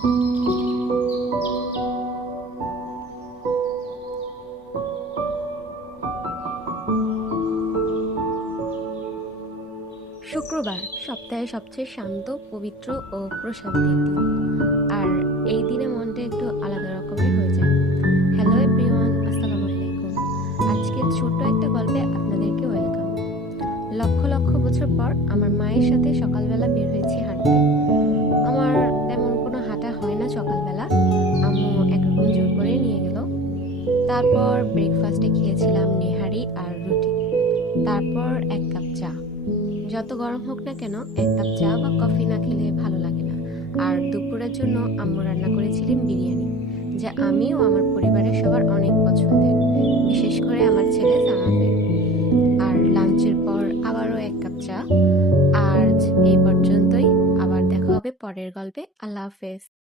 শুক্রবার সপ্তাহের সবচেয়ে শান্ত, পবিত্র ও প্রশান্তির দিন। আর এই দিনে মনটা একটু আলাদা রকমের হয়ে যায়। হ্যালো এভরিওয়ান, আসসালামু আলাইকুম। আজকে ছোট্ট একটা গল্পে আপনাদেরকে ওয়েলকাম। লক্ষ লক্ষ বছর পর আমার মায়ের সাথে সকালবেলা বের হয়েছি হাঁটতে। আমার তেমন কোনো হাঁটা হয় না সকালবেলা। আম্মু একরকম জোর করে নিয়ে গেল। তারপর ব্রেকফাস্টে খেয়েছিলাম নেহারি আর রুটি। তারপর এক কাপ চা। যত গরম হোক না কেন, এক কাপ চা বা কফি না খেলে ভালো লাগে না। আর দুপুরের জন্য আম্মু রান্না করেছিলেন বিরিয়ানি, যা আমি ও আমার পরিবারের সবার অনেক পছন্দের, বিশেষ করে আমার ছেলে সানাফের। আর লাঞ্চের পর আবারও এক কাপ চা। আজ এই পর্যন্তই। আবার দেখা হবে পরের গল্পে। আল্লাহ হাফেজ।